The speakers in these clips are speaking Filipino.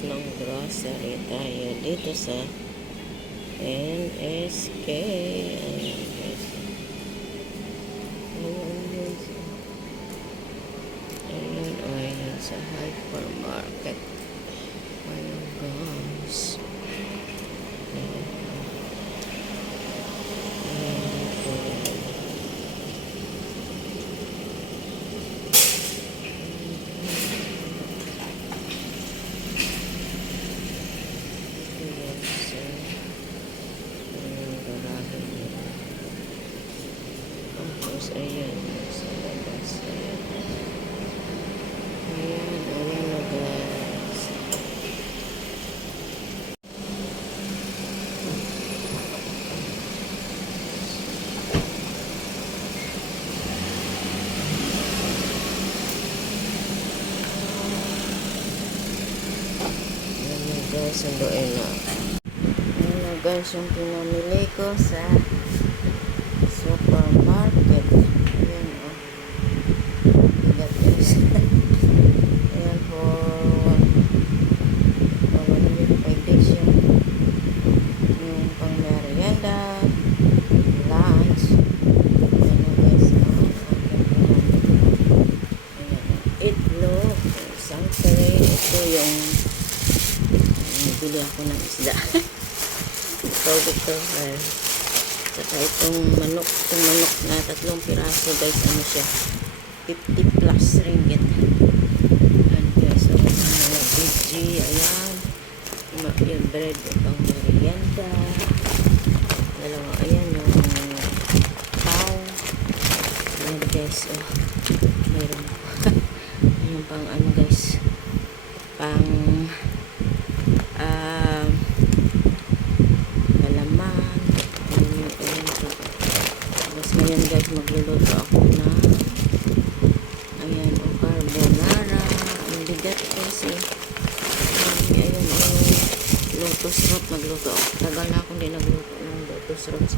ng grocery tayo dito sa NSK. Ayan guys. Ayan guys. Ayan, ayan sa hypermarket. Ayan guys. Ayan. Ayan po. Ayan, sa labas. Ayan, ayan na guys. Ayan na guys, sunduin na. Ayan na guys, yung pinamili ko sa supermarket. Ayan o. Bigat guys. Ayan for 105 days yung pang merienda, lunch. Ayan o guys. Ayan o. Itlog. Isang tray. Ito yung bili ako ng isda. Ito. Saka itong manok na 3 piraso guys, ano siya, 50 plus ringgit. Ayan guys, so mga veggie, ayan, yung bread, pang merienda, dalawa, ayan yung pao, ayan guys, oh, mayroon yung pang ano guys, pang ayan guys, magluluto ako na ayan o carbonara. Ang bigat kasi ayan o lotus root, magluto ako. Tagal na akong din nagluto ng lotus root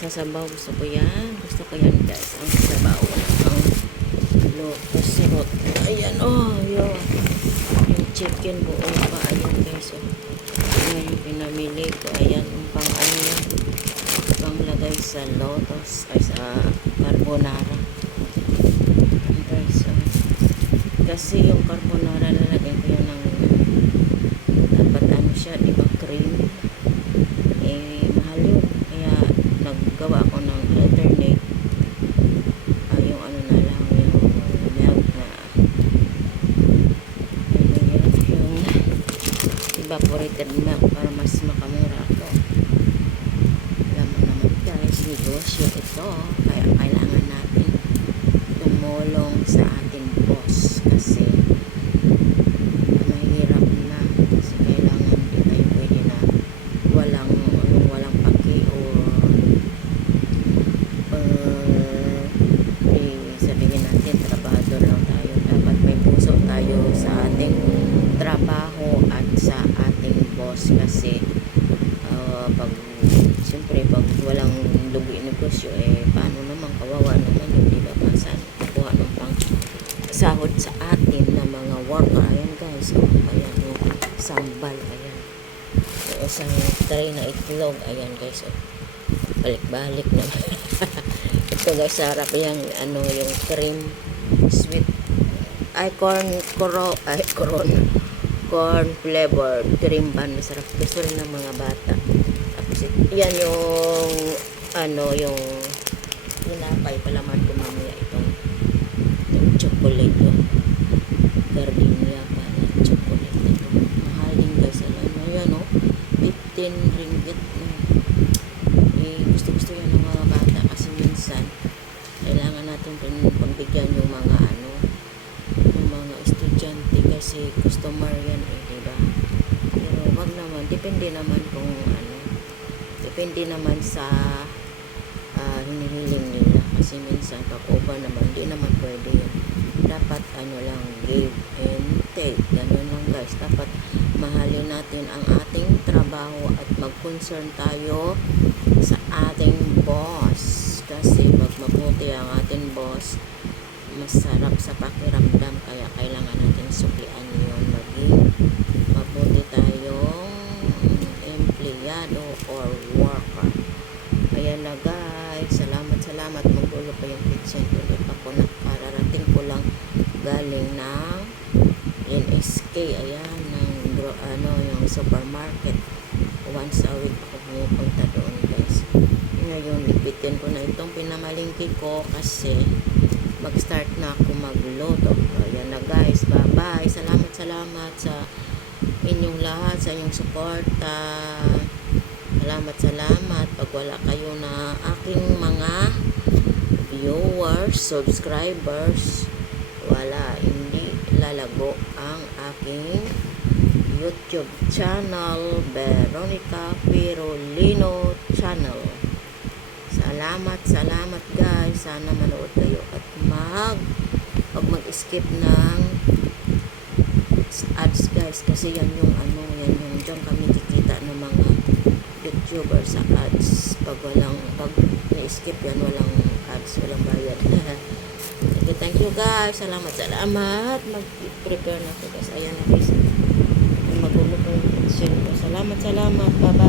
sa sabaw. Gusto ko yan guys, ang sabaw ng lotus root. Ayan o yung chicken buo pa. Ayan guys o, ayan yung pinamili ko. Ayan yung pang ano yan, lagay sa lotus ay sa carbonara guys. Kasi yung carbonara lalagyan ko yan ng dapat ano siya, diba, cream, mahal yun, kaya naggawa ako ng alternate, yung ano na lang, yung milk na ano yan, yung evaporated milk para mas makamura ako. Negosyo ito, kaya kailangan natin tumulong sa ating boss kasi mahirap na, kasi kailangan di tayo pwede na walang paki o sabihin natin trabahador lang tayo. Dapat may puso tayo sa ating trabaho at sa ating boss kasi siyempre pag walang lugi negosyo, paano naman, kawawa naman yun, diba, saan kukuha ng pang sahod sa atin na mga worker. Ayan guys, ayan yung sambal, ayan yung isang tray na itlog, ayan guys, balik-balik na. Ito guys, sarap yung ano, yung cream sweet corn flavored cream bun, masarap, gusto rin ng mga bata. Yan yung ano, yung hinapay, palaman ko mamaya itong chocolate, yung gardenia pa na chocolate ito. Mahal din guys, alam mo yan o, 15 ringgit. Gusto yan ng mga bata kasi minsan kailangan natin pagbigyan yung mga ano, yung mga estudyante kasi customer yan diba? Pero wag naman, depende naman kung ano, depende naman sa hinihiling nila kasi minsan pag over naman, di naman pwede yun. Dapat ano lang, give and take, ganun lang guys. Dapat mahalin natin ang ating trabaho at mag-concern tayo sa ating boss kasi pag mabuti ang ating boss, masarap sa pakiramdam, kaya kailangan natin suklian yun, maging mabuti palengke, ayan, yung supermarket. Once a week ako pumupunta doon, guys. Ngayon, ipitin ko na itong pinamalingki ko kasi mag-start na ako magluto. Ayan na, guys. Bye-bye. Salamat sa inyong lahat, sa inyong suporta. Salamat. Pag wala kayo na aking mga viewers, subscribers, hindi lalago ang aking YouTube channel, Veronica Pirulino channel. Salamat guys. Sana manood kayo at pag mag-skip ng ads, guys, kasi yan yung dyan kami kikita ng mga YouTuber sa ads. Pag na-skip yan, walang ads, walang bayad. Thank you guys. Salamat. Mag-prepare na ko, guys. Ayan na, guys. Magulo ko yung shell ko. Salamat. Bye-bye.